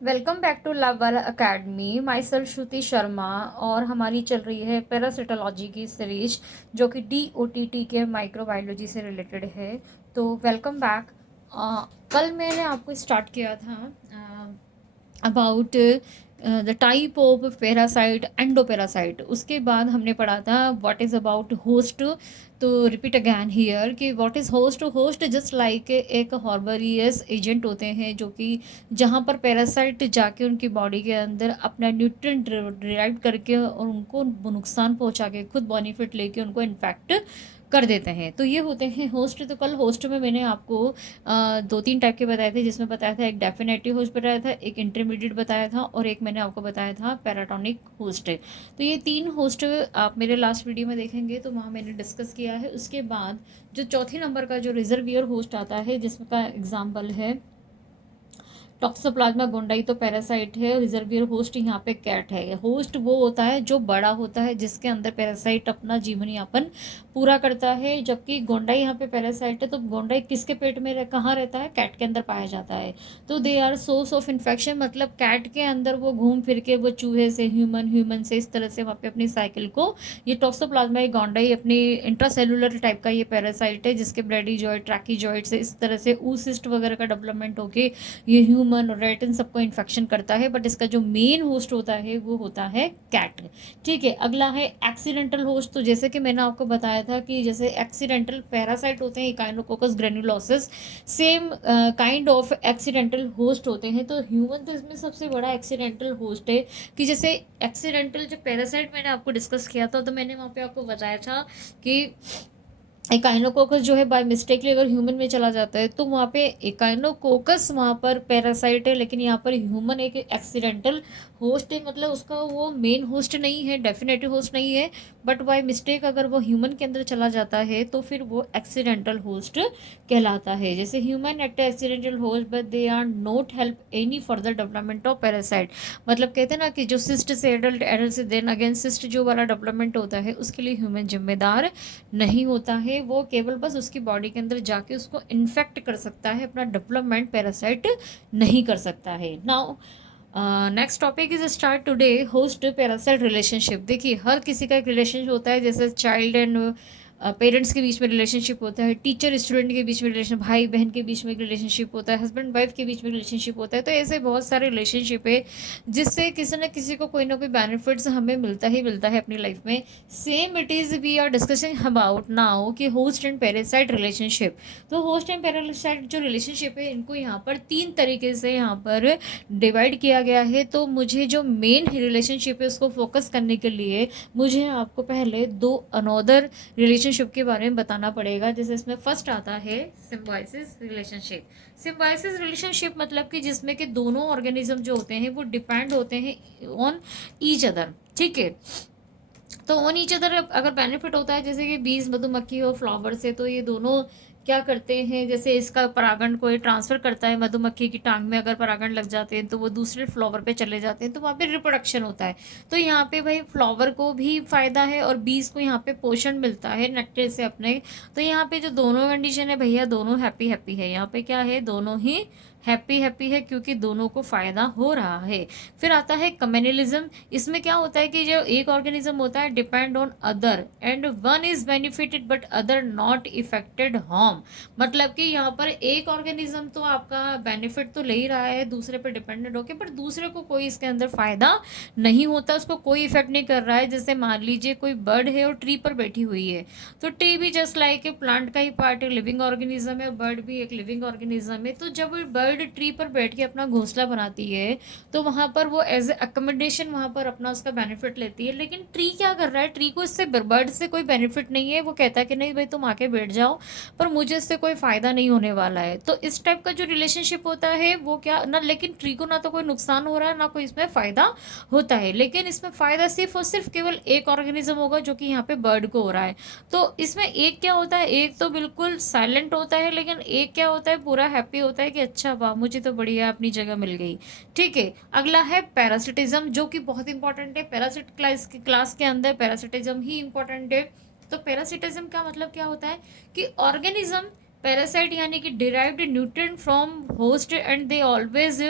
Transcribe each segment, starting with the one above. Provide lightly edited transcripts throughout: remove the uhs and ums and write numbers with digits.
Welcome back to love वाला academy. My self श्रुति शर्मा। और हमारी चल रही है पैरासिटोलॉजी की सीरीज जो कि DOTT के माइक्रोबायोलॉजी से रिलेटेड है। तो वेलकम बैक। कल मैंने आपको स्टार्ट किया था about the type of parasite endoparasite. उसके बाद हमने पढ़ा था व्हाट इज़ अबाउट होस्ट। तो रिपीट अगैन हियर कि what is host. Host just like एक हॉर्बरियस एजेंट होते हैं जो कि जहाँ पर पैरासाइट जाके उनकी बॉडी के अंदर अपना न्यूट्रिएंट डिराइव करके और उनको नुकसान पहुँचा के खुद बेनिफिट लेके उनको इन्फेक्ट कर देते हैं। तो ये होते हैं होस्ट। तो कल होस्ट में मैंने आपको दो तीन टाइप के बताए थे, जिसमें बताया था एक डेफिनेटिव होस्ट बताया था, एक इंटरमीडिएट बताया था और एक मैंने आपको बताया था पैराटोनिक होस्ट। तो ये तीन होस्ट आप मेरे लास्ट वीडियो में देखेंगे तो वहाँ मैंने डिस्कस किया है। उसके बाद जो चौथे नंबर का जो रिजर्वियर होस्ट आता है, जिसका एग्जाम्पल है टॉक्सोप्लाज्मा गोंडाई, तो पैरासाइट है। रिजर्वियर होस्ट यहाँ पे कैट है। होस्ट वो होता है जो बड़ा होता है, जिसके अंदर पैरासाइट अपना जीवन यापन पूरा करता है। जबकि गोंडाई यहाँ पे पैरासाइट है, तो गोंडाई किसके पेट में कहाँ रहता है? कैट के अंदर पाया जाता है। तो they are source of infection, मतलब कैट के अंदर वो घूम फिर के वो चूहे से ह्यूमन, ह्यूमन से इस तरह से वहाँ पे अपनी साइकिल को, ये टॉक्सोप्लाज्मा गोंडाई अपनी इंट्रासेलुलर टाइप का ये पैरासाइट है, जिसके ब्रेडीजॉइड, ट्रैकीजॉइड से इस तरह से ऊसिस्ट वगैरह का डेवलपमेंट होके ये ह्यूमन और रेट इन सबको इन्फेक्शन करता है। बट इसका जो मेन होस्ट होता है वो होता है कैट। ठीक है, अगला है एक्सीडेंटल होस्ट। तो जैसे कि मैंने आपको बताया था कि जैसे एक्सीडेंटल पैरासाइट होते हैं echinococcus granulosus, same kind of accidental host होते हैं। तो ह्यूमन तो इसमें सबसे बड़ा एक्सीडेंटल होस्ट है। कि जैसे एक्सीडेंटल जो पैरासाइट मैंने आपको डिस्कस किया था, तो मैंने वहाँ पे आपको बताया था कि एकाइनोकोकस जो है बाय मिस्टेकली अगर ह्यूमन में चला जाता है तो वहाँ पे एकाइनोकोकस वहाँ पर पैरासाइट है, लेकिन यहाँ पर ह्यूमन एक एक्सीडेंटल होस्ट है। मतलब उसका वो मेन होस्ट नहीं है, डेफिनेटिव होस्ट नहीं है, बट बाय मिस्टेक अगर वो ह्यूमन के अंदर चला जाता है तो फिर वो एक्सीडेंटल होस्ट कहलाता है। जैसे human act accidental host but they are not help any further development of parasite. मतलब कहते हैं ना कि जो सिस्ट से एडल्ट, एडल्ट से देन अगेन सिस्ट जो वाला डेवलपमेंट होता है उसके लिए ह्यूमन जिम्मेदार नहीं होता है। वो केवल बस उसकी बॉडी के अंदर जाके उसको इन्फेक्ट कर सकता है, अपना डेवलपमेंट पैरासाइट नहीं कर सकता है। Now next topic is start today host parasite relationship. देखिए हर किसी का एक रिलेशनशिप होता है, जैसे चाइल्ड एंड पेरेंट्स के बीच में रिलेशनशिप होता है, टीचर स्टूडेंट के बीच में रिलेशन, भाई बहन के बीच में एक रिलेशनशिप होता है, हस्बैंड वाइफ के बीच में रिलेशनशिप होता है। तो ऐसे बहुत सारे रिलेशनशिप है जिससे किसी न किसी को कोई ना कोई बेनिफिट्स हमें मिलता ही मिलता है अपनी लाइफ में। Same it is we are discussing about now कि होस्ट एंड पैरासाइट रिलेशनशिप। तो होस्ट एंड पैरासाइट जो रिलेशनशिप है इनको यहाँ पर तीन तरीके से यहाँ पर डिवाइड किया गया है। तो मुझे जो मेन रिलेशनशिप है उसको फोकस करने के लिए मुझे आपको पहले दो अनोदर रिलेशनशिप के बारे में बताना पड़ेगा। जैसे इसमें फर्स्ट आता है सिम्बायोसिस रिलेशनशिप। सिम्बायोसिस रिलेशनशिप मतलब कि जिसमें कि दोनों ऑर्गेनिज्म जो होते हैं वो डिपेंड होते हैं ऑन ईच अदर। ठीक है, तो ऑन ईच अदर अगर बेनिफिट होता है, जैसे कि बीज मधुमक्खी और फ्लावर से, तो ये दोनों क्या करते हैं, जैसे इसका परागण कोई ट्रांसफ़र करता है, मधुमक्खी की टांग में अगर परागण लग जाते हैं तो वो दूसरे फ्लावर पे चले जाते हैं, तो वहाँ पे रिप्रोडक्शन होता है। तो यहाँ पे भाई फ्लावर को भी फ़ायदा है और बीज को यहाँ पे पोषण मिलता है नेक्टर से अपने। तो यहाँ पे जो दोनों कंडीशन है भैया, दोनों हैप्पी हैप्पी है। यहाँ पे क्या है, दोनों ही हैप्पी हैप्पी है क्योंकि दोनों को फ़ायदा हो रहा है। फिर आता है कम्युनलिज्म। इसमें क्या होता है कि जो एक ऑर्गेनिज्म होता है depend on other and one is benefited but other not affected harm. मतलब कि यहाँ पर एक ऑर्गेनिज्म तो आपका बेनिफिट तो ले ही रहा है दूसरे पर डिपेंडेंट होकर, बट दूसरे को कोई इसके अंदर फ़ायदा नहीं होता, उसको कोई इफेक्ट नहीं कर रहा है। जैसे मान लीजिए कोई बर्ड है और ट्री पर बैठी हुई है, तो ट्री भी जस्ट लाइक ए प्लांट का ही पार्ट है, लिविंग ऑर्गेनिज्म है, और बर्ड भी एक लिविंग ऑर्गेनिज्म है। तो जब बर्ड ट्री पर बैठ के अपना घोंसला बनाती है तो वहाँ पर वो एज ए अकोमोडेशन वहाँ पर अपना उसका बेनिफिट लेती है। लेकिन ट्री क्या कर रहा है, ट्री को इससे बर्ड से कोई बेनिफिट नहीं है। वो कहता है कि नहीं भाई तुम आके बैठ जाओ, पर मुझे इससे कोई फ़ायदा नहीं होने वाला है। तो इस टाइप का जो रिलेशनशिप होता है वो क्या ना, लेकिन ट्री को ना तो कोई नुकसान हो रहा है ना कोई इसमें फ़ायदा होता है, लेकिन इसमें फ़ायदा सिर्फ और सिर्फ केवल एक ऑर्गेनिज्म होगा जो कि यहाँ पे बर्ड को हो रहा है। तो इसमें एक क्या होता है, एक तो बिल्कुल साइलेंट होता है, लेकिन एक क्या होता है, पूरा हैप्पी होता है कि अच्छा वाह मुझे तो बढ़िया अपनी जगह मिल गई। ठीक है, अगला है पैरासिटिज्म जो कि बहुत इंपॉर्टेंट है। पैरासिट क्लास के अंदर पैरासिटिज्म ही इंपॉर्टेंट है। तो पैरासिटिज्म का मतलब क्या होता है कि ऑर्गेनिज्म पैरासाइट यानी कि derived nutrient from host and they always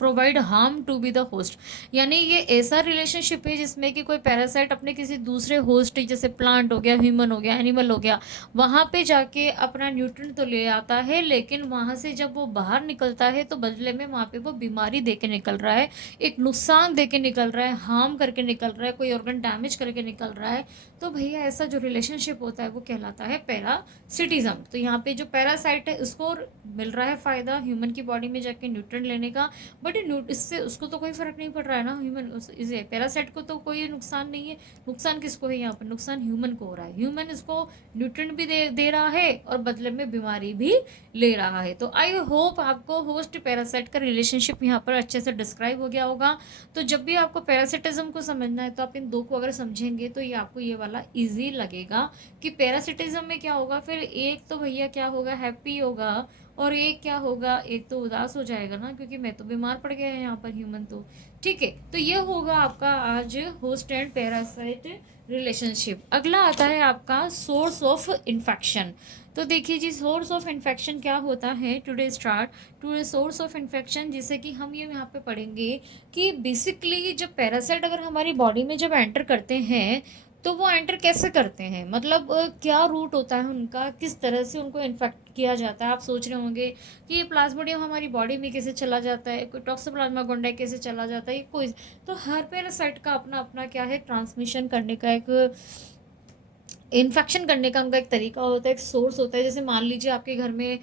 provide harm to be the host, यानी ये ऐसा रिलेशनशिप है जिसमें कि कोई पैरासाइट अपने किसी दूसरे होस्ट, जैसे प्लांट हो गया, ह्यूमन हो गया, एनिमल हो गया, वहाँ पे जाके अपना न्यूट्रिएंट तो ले आता है, लेकिन वहाँ से जब वो बाहर निकलता है तो बदले में वहाँ पे वो बीमारी दे के निकल रहा है, एक नुकसान दे के निकल रहा है, हार्म करके निकल रहा है, कोई ऑर्गन डैमेज करके निकल रहा है। तो भैया ऐसा जो रिलेशनशिप होता है वो कहलाता है पैरासिटिज्म। तो यहाँ पे जो पैरासाइट है उसको मिल रहा है फ़ायदा ह्यूमन की बॉडी में जाके न्यूट्रिएंट लेने का, बट इससे उसको तो कोई फर्क नहीं पड़ रहा है ना, इसे पैरासाइट को तो कोई नुकसान नहीं है। नुकसान किसको है यहाँ पर? नुकसान ह्यूमन को हो रहा है। ह्यूमन इसको न्यूट्रिएंट भी दे रहा है और बदले में बीमारी भी ले रहा है। तो आई होप आपको होस्ट पैरासाइट का रिलेशनशिप यहाँ पर अच्छे से डिस्क्राइब हो गया होगा। तो जब भी आपको पैरासिटिज्म को समझना है तो आप इन दो को अगर समझेंगे तो ये आपको ये वाला ईजी लगेगा कि पैरासिटिज्म में क्या होगा। फिर एक तो भैया क्या होगा, हैप्पी होगा, और एक क्या होगा, एक तो उदास हो जाएगा ना, क्योंकि मैं तो बीमार पड़ गया है यहाँ पर ह्यूमन तो। ठीक है, तो ये होगा आपका आज होस्ट एंड पैरासाइट रिलेशनशिप। अगला आता है आपका सोर्स ऑफ इन्फेक्शन। तो देखिए जी, सोर्स ऑफ इन्फेक्शन क्या होता है। टुडे सोर्स ऑफ इन्फेक्शन, जिसे कि हम ये यहाँ पे पढ़ेंगे कि बेसिकली जब पैरासाइट अगर हमारी बॉडी में जब एंटर करते हैं तो वो एंटर कैसे करते हैं, मतलब क्या रूट होता है उनका, किस तरह से उनको इन्फेक्ट किया जाता है। आप सोच रहे होंगे कि ये प्लाज्मोडियम हमारी बॉडी में कैसे चला जाता है, कोई टॉक्सोप्लाज्मा गोंडाई कैसे चला जाता है, ये कोई। तो हर पैरासाइट का अपना अपना क्या है, ट्रांसमिशन करने का एक, इन्फेक्शन करने का उनका एक तरीका होता है, एक सोर्स होता है। जैसे मान लीजिए आपके घर में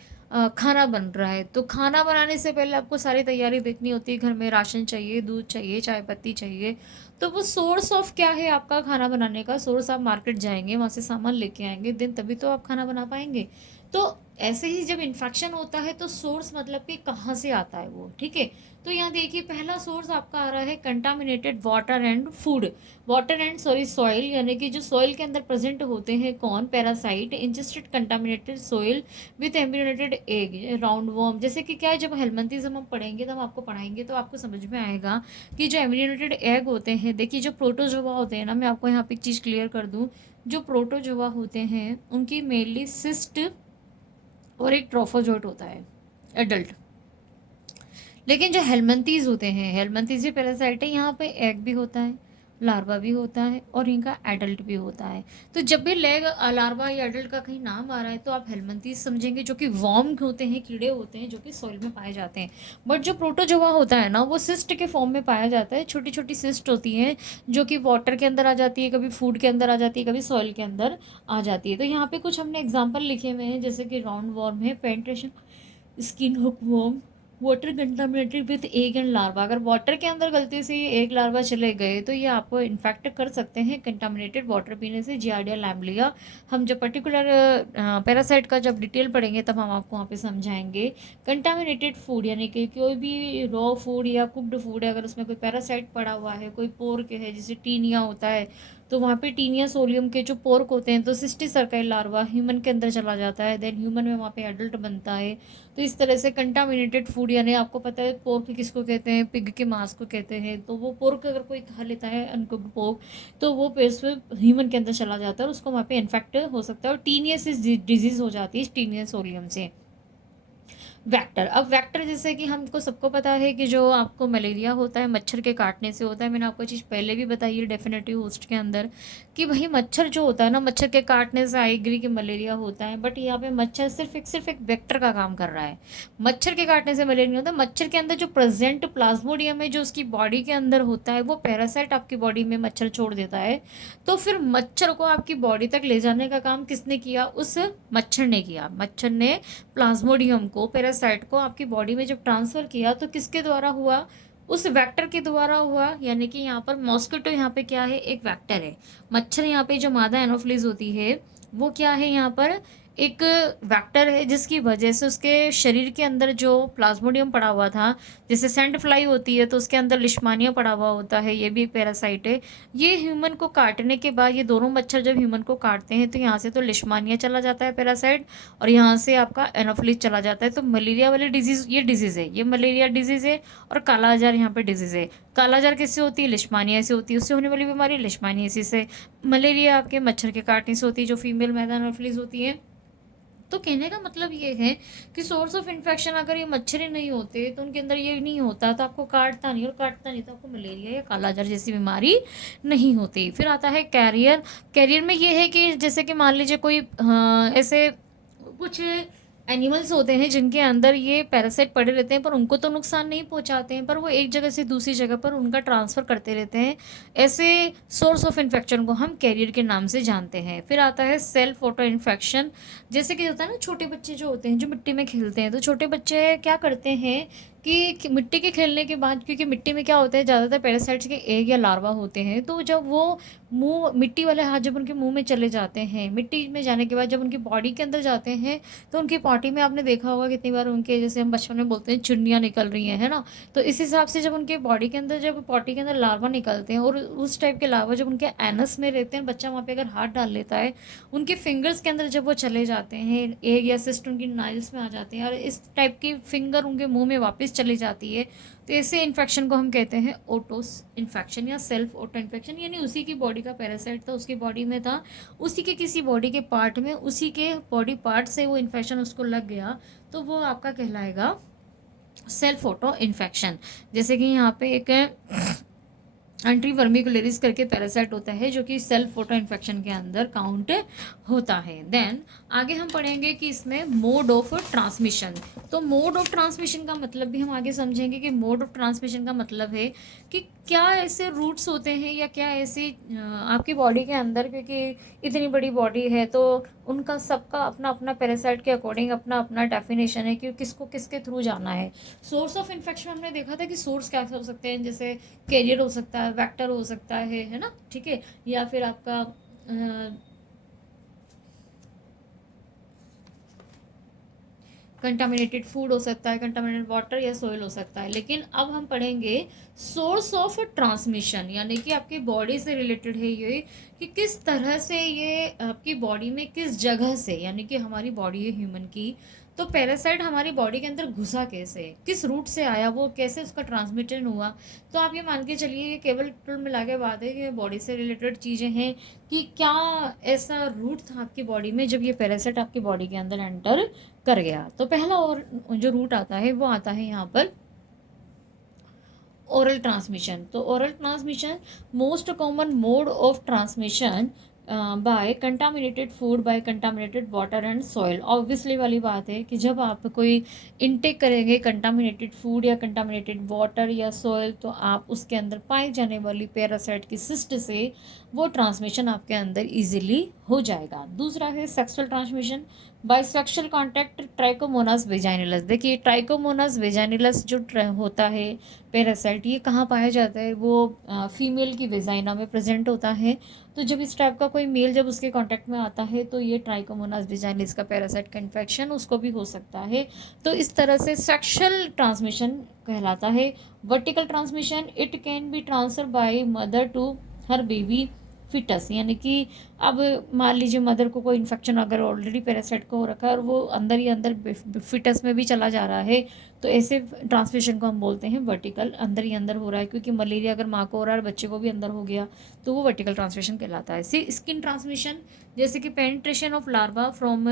खाना बन रहा है, तो खाना बनाने से पहले आपको सारी तैयारी देखनी होती है। घर में राशन चाहिए, दूध चाहिए, चाय पत्ती चाहिए। तो वो सोर्स ऑफ क्या है आपका खाना बनाने का सोर्स, आप मार्केट जाएंगे, वहाँ से सामान लेके आएंगे दिन, तभी तो आप खाना बना पाएंगे। तो ऐसे ही जब इन्फेक्शन होता है तो सोर्स मतलब कि कहाँ से आता है वो। ठीक है, तो यहाँ देखिए पहला सोर्स आपका आ रहा है contaminated water and food, water and soil, यानी कि जो सॉइल के अंदर प्रेजेंट होते हैं कौन, parasite ingested contaminated soil with embryonated egg round warm. जैसे कि क्या है, जब हेलमिंथेसिस हम पढ़ेंगे तब आपको पढ़ाएंगे तो आपको समझ में आएगा कि जो एम्ब्रियोनेटेड एग होते हैं, देखिए जो प्रोटोजोआ होते हैं ना, मैं आपको यहाँ पे एक चीज़ क्लियर कर दूँ, जो प्रोटोजोआ होते हैं उनकी मेनली सिस्ट और एक ट्रोफोजोट होता है एडल्ट। लेकिन जो हेलमिंथीज होते हैं, हेलमिंथीज भी पैरासाइट है, यहाँ पे एग भी होता है, लार्वा भी होता है और इनका एडल्ट भी होता है। तो जब भी लेग लार्वा या एडल्ट का कहीं नाम आ रहा है तो आप हेलमिंथीज समझेंगे, जो कि वॉर्म होते हैं, कीड़े होते हैं जो कि सॉइल में पाए जाते हैं। बट जो प्रोटोजोआ होता है ना, वो सिस्ट के फॉर्म में पाया जाता है, छोटी छोटी सिस्ट होती हैं जो कि वाटर के अंदर आ जाती है, कभी फूड के अंदर आ जाती है, कभी सॉइल के अंदर आ जाती है। तो यहाँ पे कुछ हमने एग्जाम्पल लिखे हुए हैं, जैसे कि राउंड वॉर्म है, penetration skin hook worm, water contaminated with egg and larva. अगर वाटर के अंदर गलती से ये एग लार्वा चले गए तो ये आपको इन्फेक्ट कर सकते हैं कंटामिनेटेड वाटर पीने से, जियार्डिया लैम्बलिया। हम जब पर्टिकुलर पैरासाइट का जब डिटेल पढ़ेंगे तब हम आपको वहाँ पे समझाएंगे। कंटामिनेटेड फूड, यानी कि कोई भी रॉ फूड या कुकड फूड है, अगर उसमें कोई पैरासाइट पड़ा हुआ है, कोई पोर्क है जैसे टीनिया होता है, तो वहाँ पे टीनिया सोलियम के जो पोर्क होते हैं, तो सिस्टिस सर्काइल लार्वा ह्यूमन के अंदर चला जाता है, देन ह्यूमन में वहाँ पे एडल्ट बनता है। तो इस तरह से कंटामिनेटेड फूड, यानी आपको पता है पोर्क किसको कहते हैं, पिग के मांस को कहते हैं। तो वो पोर्क अगर कोई खा लेता है, अनकुक्ड पोर्क, तो वो पेट में ह्यूमन के अंदर चला जाता है और उसको वहाँ पे इन्फेक्ट हो सकता है और टीनियस डिजीज हो जाती है टीनिया सोलियम से। वेक्टर, अब वेक्टर जैसे कि हमको सबको पता है कि जो आपको मलेरिया होता है मच्छर के काटने से होता है। मैंने आपको चीज़ पहले भी बताई है डेफिनेटिव होस्ट के अंदर कि भाई मच्छर जो होता है ना, मच्छर के काटने से आई एग्री कि मलेरिया होता है, बट यहाँ पे मच्छर सिर्फ एक वेक्टर का काम कर रहा है। मच्छर के काटने से मलेरिया नहीं होता। मच्छर के अंदर जो प्रेजेंट प्लाज्मोडियम है जो उसकी बॉडी के अंदर होता है, वो पैरासाइट आपकी बॉडी में मच्छर छोड़ देता है। तो फिर मच्छर को आपकी बॉडी तक ले जाने का काम किसने किया? उस मच्छर ने किया। मच्छर ने प्लाज्मोडियम को, पैरासाइट को आपकी बॉडी में जब ट्रांसफ़र किया तो किसके द्वारा हुआ? उस वेक्टर के द्वारा हुआ। यानी कि यहाँ पर मॉस्किटो यहाँ पे क्या है? एक वेक्टर है। मच्छर यहाँ पे जो मादा एनोफिलीज होती है वो क्या है? यहाँ पर एक वेक्टर है, जिसकी वजह से उसके शरीर के अंदर जो प्लाज्मोडियम पड़ा हुआ था, जैसे सेंट फ्लाई होती है तो उसके अंदर लिश्मानिया पड़ा हुआ होता है, ये भी एक पैरासाइट है। ये ह्यूमन को काटने के बाद, ये दोनों मच्छर जब ह्यूमन को काटते हैं तो यहाँ से तो लिश्मानिया चला जाता है पैरासाइट, और यहाँ से आपका एनोफिलीज चला जाता है। तो मलेरिया वाली डिजीज़, ये डिजीज़ है, ये मलेरिया डिजीज़ है। और काला आजार यहाँ पर डिजीज़ है। काला आजार किससे होती है? लिश्मानिया से होती है। उससे होने वाली बीमारी लिश्मानियासिस से। मलेरिया आपके मच्छर के काटने से होती है, जो फीमेल मैदा एनोफिलीज होती है। तो कहने का मतलब ये है कि सोर्स ऑफ इन्फेक्शन अगर ये मच्छर नहीं होते तो उनके अंदर ये नहीं होता तो आपको काटता नहीं, और काटता नहीं तो आपको मलेरिया या कालाजार जैसी बीमारी नहीं होती। फिर आता है कैरियर। कैरियर में ये है कि जैसे कि मान लीजिए कोई ऐसे कुछ एनिमल्स होते हैं जिनके अंदर ये पैरासाइट पड़े रहते हैं, पर उनको तो नुकसान नहीं पहुंचाते हैं, पर वो एक जगह से दूसरी जगह पर उनका ट्रांसफ़र करते रहते हैं। ऐसे सोर्स ऑफ इन्फेक्शन को हम कैरियर के नाम से जानते हैं। फिर आता है सेल्फ ऑटो इन्फेक्शन। जैसे कि होता है ना, छोटे बच्चे जो होते हैं जो मिट्टी में खेलते हैं, तो छोटे बच्चे क्या करते हैं कि मिट्टी के खेलने के बाद, क्योंकि मिट्टी में क्या होता है ज़्यादातर पैरासाइट्स के एग या लार्वा होते हैं, तो जब वो मुंह मिट्टी वाले हाथ जब उनके मुंह में चले जाते हैं, मिट्टी में जाने के बाद जब उनकी बॉडी के अंदर जाते हैं, तो उनकी पॉटी में आपने देखा होगा कितनी बार उनके, जैसे हम बचपन में बोलते हैं चुन्नियाँ निकल रही हैं, है ना। तो इस हिसाब से जब उनके बॉडी के अंदर, जब पॉटी के अंदर लार्वा निकलते हैं, और उस टाइप के लार्वा जब उनके एनस में रहते हैं, बच्चा वहाँ पे अगर हाथ डाल लेता है, उनके फिंगर्स के अंदर जब वो चले जाते हैं, एग या सिस्ट उनकी नाइल्स में आ जाते हैं, और इस टाइप की फिंगर उनके मुंह में वापस चली जाती है, तो ऐसे इन्फेक्शन को हम कहते हैं ओटोस इन्फेक्शन या सेल्फ ओटो इन्फेक्शन। यानी उसी की बॉडी का पैरासाइट था, उसकी बॉडी में था, उसी के किसी बॉडी के पार्ट में, उसी के बॉडी पार्ट से वो इन्फेक्शन उसको लग गया, तो वो आपका कहलाएगा सेल्फ ओटो इन्फेक्शन। जैसे कि यहाँ पे एक एंट्री वर्मिकुलरिस करके पैरासाइट होता है जो कि सेल्फ फोटो इन्फेक्शन के अंदर काउंट होता है। देन आगे हम पढ़ेंगे कि इसमें मोड ऑफ ट्रांसमिशन। तो मोड ऑफ ट्रांसमिशन का मतलब भी हम आगे समझेंगे कि मोड ऑफ ट्रांसमिशन का मतलब है कि क्या ऐसे रूट्स होते हैं या क्या ऐसी आपकी बॉडी के अंदर, क्योंकि इतनी बड़ी बॉडी है तो उनका सबका अपना अपना पैरासाइट के अकॉर्डिंग अपना अपना डेफिनेशन है कि किसको किसके थ्रू जाना है। सोर्स ऑफ इन्फेक्शन हमने देखा था कि सोर्स क्या हो सकते हैं, जैसे कैरियर हो सकता है, वेक्टर हो सकता है ना, ठीक है, या फिर आपका कंटामिनेटेड फूड हो सकता है, कंटामिनेटेड वाटर या सोइल हो सकता है। लेकिन अब हम पढ़ेंगे सोर्स ऑफ ट्रांसमिशन, यानी कि आपकी बॉडी से रिलेटेड है ये, कि किस तरह से ये आपकी बॉडी में किस जगह से, यानी कि हमारी बॉडी है ह्यूमन की, तो पैरासाइट हमारी बॉडी के अंदर घुसा कैसे, किस रूट से आया, वो कैसे उसका ट्रांसमिशन हुआ। तो आप ये मान के चलिए ये केवल कुल मिला के बात है कि बॉडी से रिलेटेड चीज़ें हैं कि क्या ऐसा रूट था आपकी बॉडी में जब ये पैरासाइट आपकी बॉडी के अंदर एंटर कर गया। तो पहला और जो रूट आता है वो आता है यहाँ पर ओरल ट्रांसमिशन। तो oral transmission most common mode of transmission by contaminated food, by contaminated water and soil. Obviously वाली बात है कि जब आप कोई इनटेक करेंगे कंटामिनेटेड फूड या कंटामिनेटेड वाटर या सॉइल, तो आप उसके अंदर पाई जाने वाली पैरासाइट की सिस्ट से वो ट्रांसमिशन आपके अंदर इजीली हो जाएगा। दूसरा है sexual transmission by sexual contact trichomonas vaginalis. देखिए ट्राइकोमोनास वेजाइनलस जो होता है पैरासाइट, ये कहाँ पाया जाता है, वो फीमेल की वेजाइना में प्रेजेंट होता है। तो जब इस टाइप का कोई मेल जब उसके कांटेक्ट में आता है तो ये ट्राइकोमोनास वेजाइनलिस का पैरासाइट का इन्फेक्शन उसको भी हो सकता है। तो इस तरह से सेक्सुअल ट्रांसमिशन कहलाता है। Vertical transmission, it can be transfer by mother to her baby foetus, यानी कि अब मान लीजिए मदर को कोई इन्फेक्शन अगर ऑलरेडी पैरासाइट को हो रखा है और वो अंदर ही अंदर फिटस में भी चला जा रहा है, तो ऐसे ट्रांसमिशन को हम बोलते हैं वर्टिकल, अंदर ही अंदर हो रहा है। क्योंकि मलेरिया अगर माँ को हो रहा है और बच्चे को भी अंदर हो गया तो वो वर्टिकल ट्रांसमिशन कहलाता है। स्किन ट्रांसमिशन, जैसे कि penetration of larva from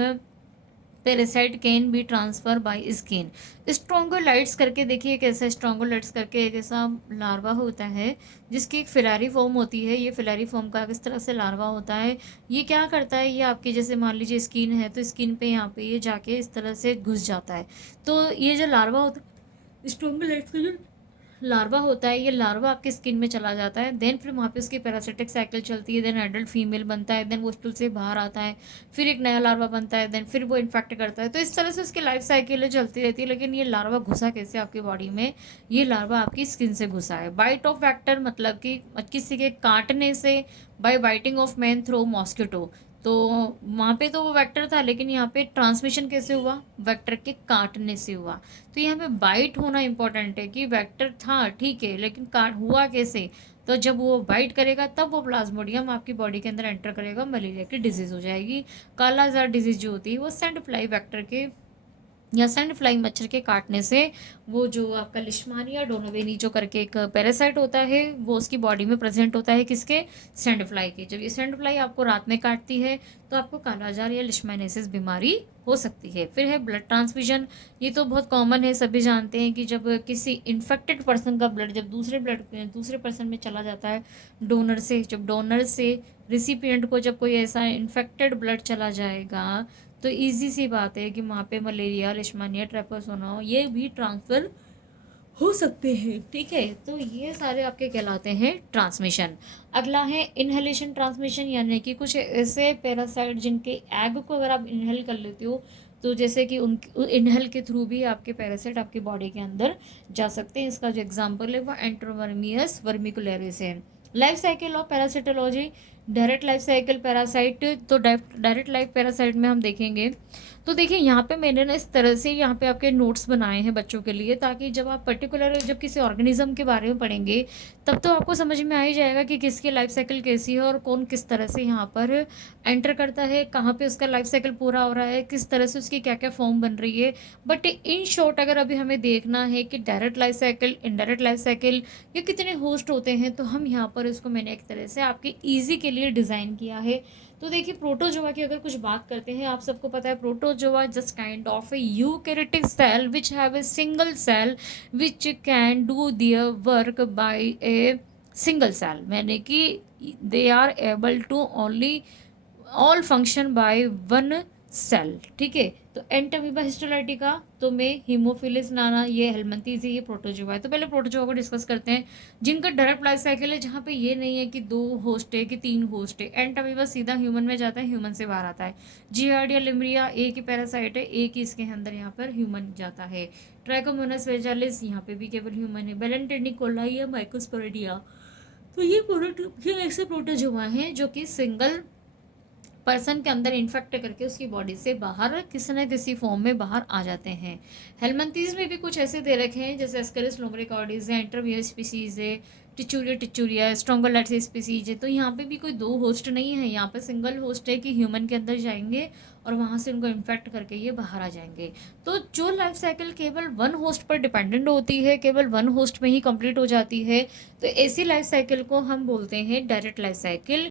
parasite can be transfer by skin. Strongyloides करके देखिए एक ऐसा स्ट्रोंगोलाइट्स करके एक ऐसा लार्वा होता है जिसकी एक फिलारी फॉर्म होती है। ये फिलारी फॉर्म का किस तरह से लार्वा होता है, ये क्या करता है, ये आपकी जैसे मान लीजिए स्किन है तो स्किन पे यहाँ पे ये जाके इस तरह से घुस जाता है। तो ये जो लार्वा होता है, स्ट्रोंगोलाइट्स का जो लार्वा होता है, ये लार्वा आपके स्किन में चला जाता है। देन फिर वहाँ पे उसकी पैरासिटिक साइकिल चलती है, देन एडल्ट फीमेल बनता है, देन वो स्टूल से बाहर आता है, फिर एक नया लार्वा बनता है, देन फिर वो इन्फेक्ट करता है। तो इस तरह से उसकी लाइफ साइकिल चलती रहती है। लेकिन ये लार्वा घुसा कैसे आपकी बॉडी में, ये लार्वा आपकी स्किन से घुसा है। बाइट ऑफ वेक्टर मतलब कि किसी के काटने से, by biting of man through mosquito. तो वहाँ पे तो वो वेक्टर था, लेकिन यहाँ पे ट्रांसमिशन कैसे हुआ, वेक्टर के काटने से हुआ। तो यहाँ पे बाइट होना इंपॉर्टेंट है कि वेक्टर था ठीक है, लेकिन काट हुआ कैसे, तो जब वो बाइट करेगा तब वो प्लाज्मोडियम आपकी बॉडी के अंदर एंटर करेगा, मलेरिया की डिजीज़ हो जाएगी। कालाजार डिजीज़ जो होती है वो सैंड फ्लाई वेक्टर के या सैंड फ्लाई मच्छर के काटने से वो जो आपका लिश्मानिया डोनोवेनी जो करके एक पैरासाइट होता है वो उसकी बॉडी में प्रेजेंट होता है, किसके, सैंड फ्लाई के। जब ये सैंड फ्लाई आपको रात में काटती है तो आपको कालाजार या लिश्मानियासिस बीमारी हो सकती है। फिर है ब्लड ट्रांसफ्यूजन। ये तो बहुत कॉमन है, सभी जानते हैं कि जब किसी इन्फेक्टेड पर्सन का ब्लड जब दूसरे पर्सन में चला जाता है डोनर से, जब डोनर से रिसिपिएंट को जब कोई ऐसा इन्फेक्टेड ब्लड चला जाएगा तो इजी सी बात है कि वहाँ पे मलेरिया, लिश्मानिया, ट्रेपसोना ये भी ट्रांसफ़र हो सकते हैं। ठीक है, तो ये सारे आपके कहलाते हैं ट्रांसमिशन। अगला है इनहेलेशन ट्रांसमिशन, यानी कि कुछ ऐसे पैरासाइट जिनके एग को अगर आप इनहेल कर लेते हो तो जैसे कि उन इनहेल के थ्रू भी आपके पैरासाइट आपकी बॉडी के अंदर जा सकते हैं। इसका जो एग्जांपल है वो एंट्रोवर्मियस वर्मिकुलरिस है। Life cycle of parasitology, direct life cycle parasite. तो डायरेक्ट लाइफ पैरासाइट में हम देखेंगे तो देखिए यहाँ पे मैंने ना इस तरह से यहाँ पे आपके नोट्स बनाए हैं बच्चों के लिए, ताकि जब आप पर्टिकुलर जब किसी ऑर्गेनिज्म के बारे में पढ़ेंगे तब तो आपको समझ में आ ही जाएगा कि किसकी लाइफ साइकिल कैसी है और कौन किस तरह से यहाँ पर एंटर करता है, कहाँ पे उसका लाइफ साइकिल पूरा हो रहा है, किस तरह से उसकी क्या क्या फॉर्म बन रही है। बट इन शॉर्ट अगर अभी हमें देखना है कि direct life cycle, indirect life cycle, ये कितने होस्ट होते हैं, तो हम यहाँ पर इसको मैंने एक तरह से आपके ईजी के लिए डिज़ाइन किया है। तो देखिए प्रोटोजोआ की अगर कुछ बात करते हैं, आप सबको पता है protozoa just kind of a eukaryotic cell which have a single cell which can do their work by a single cell, मैंने कि they are able to only all function by one cell. ठीक है, तो Entamoeba histolytica तो में Haemophilus नाना, ये helminths है, ये प्रोटोजोआ है। तो पहले प्रोटोजोआ को डिस्कस करते हैं जिनका डायरेक्ट लाइफ साइकिल है, जहाँ पे ये नहीं है कि 2 होस्ट है कि 3 होस्ट है। एंटामीबा सीधा ह्यूमन में जाता है, ह्यूमन से बाहर आता है। जियार्डिया लिमरिया एक ही पैरासाइट है, एक ही इसके अंदर यहाँ पर ह्यूमन जाता है। ट्राइकोमोनास वेजालिस यहाँ पे भी केवल ह्यूमन है। बेलेंटेनिकोलाई या माइकोस्पोरेडिया, तो ये ऐसे प्रोटोजोआ हैं जो कि सिंगल पर्सन के अंदर इन्फेक्ट करके उसकी बॉडी से बाहर किसी न किसी फॉर्म में बाहर आ जाते हैं। हेलमिंथीज में भी कुछ ऐसे दे रखे हैं जैसे एस्केरिस लोमरिकॉर्डिस है, इंटरवियर स्पीसीज है, टिचूरिया स्ट्रोंगोलाइट्स स्पीसीज है। तो यहाँ पे भी कोई 2 होस्ट नहीं है, यहाँ पे सिंगल होस्ट है कि ह्यूमन के अंदर जाएंगे और वहाँ से उनको इन्फेक्ट करके ये बाहर आ जाएंगे। तो जो लाइफ साइकिल केवल 1 होस्ट पर डिपेंडेंट होती है, केवल 1 होस्ट में ही कंप्लीट हो जाती है, तो ऐसी लाइफ साइकिल को हम बोलते हैं डायरेक्ट लाइफ साइकिल।